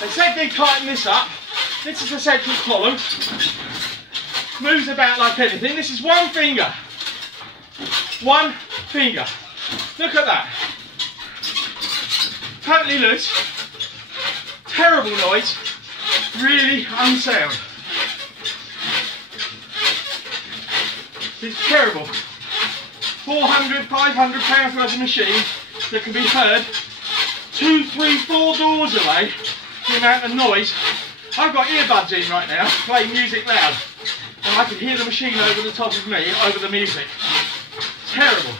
They said they'd tighten this up. This is the central column. Moves about like anything. This is one finger. One finger. Look at that. Totally loose. Terrible noise. Really unsound. It's terrible. 400, 500 pounds worth of machine that can be heard 2, 3, 4 doors away. The amount of noise. I've got earbuds in right now, playing music loud, and I can hear the machine over the top of me, over the music. Terrible.